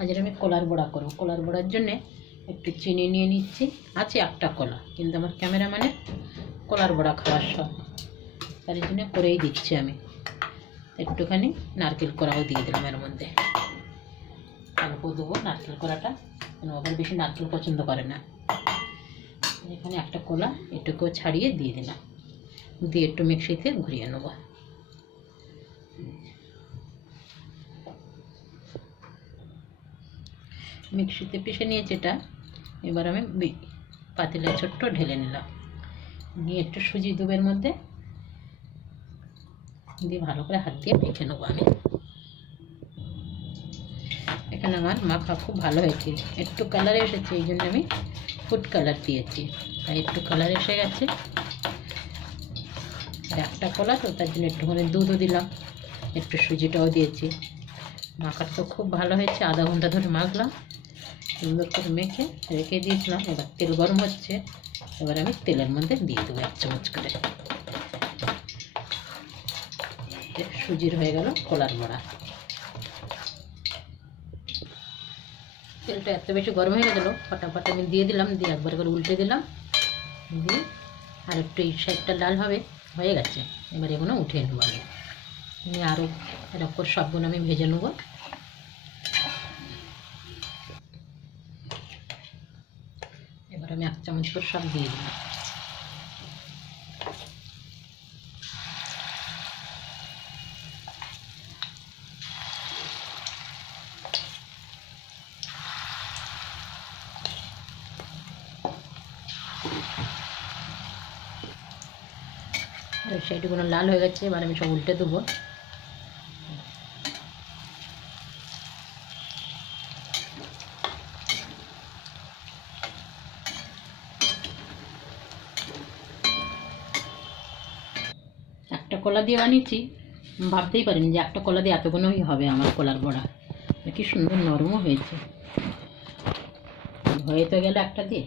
আজ আমি কলার বড়া করব। কলার বড়ার জন্য একটু চিনি নিয়ে নিচ্ছি। আছে একটা কলা, কিন্তু আমার ক্যামেরাম্যানের কলার বড়া খাওয়ার শখ, তার জন্য করেই দিচ্ছি আমি। একটুখানি নারকেল কোড়াও দিয়ে দিলাম এর মধ্যে, অল্প দেবো নারকেল কোড়াটা, আবার বেশি নারকেল পছন্দ করে না। এখানে একটা কলা এটুকু ছাড়িয়ে দিয়ে দিলাম, দিয়ে একটু মিক্সিতে ঘুরিয়ে নেব। মিক্সিতে পিষে নিয়েছি এটা। এবার আমি পাতিলে ছোট্ট ঢেলে নিলাম, নিয়ে একটু সুজি দুবের মধ্যে দিয়ে ভালো করে হাত দিয়ে মেখে নেবো আমি। এখানে আমার মাখা খুব ভালো হয়েছে, একটু কালার এসেছে, এই জন্য আমি ফুড কালার দিয়েছি, তাই একটু কালার এসে গেছে। একটা কলা তো, তার জন্য একটুখানি দুধও দিলাম, একটু সুজিটাও দিয়েছি। মাখাটা তো খুব ভালো হয়েছে, আধা ঘন্টা ধরে মাখলাম, সুন্দর করে মেখে রেখে দিয়েছিলাম। এবার তেল গরম হচ্ছে, এবার আমি তেলের মধ্যে দিয়ে দেবো 1 চামচ করে। সুজির হয়ে গেল কলার বড়া। তেলটা এত বেশি গরম হয়ে গেল, ফটাফট আমি দিয়ে দিলাম, দিয়ে একবার করে উল্টে দিলাম, দিয়ে আর একটু এই সাইডটা লাল হবে, হয়ে গেছে। এবার এগুলো উঠিয়ে নেবো আমি, নিয়ে আরও এরকম করে সবগুলো আমি ভেজে নেবো। এবার আমি 1 চামচ করে সব দিয়ে দিলাম। আর সাইডগুলো লাল হয়ে গেছে, এবার আমি সব উল্টে দেবো। একটা কলা দিয়ে বানিয়েছি, ভাবতেই পারিনি যে একটা কলা দিয়ে এতগুলোই হবে আমার কলার বড়া। কি সুন্দর নরমও হয়েছে, হয়ে তো গেল একটা দিয়ে।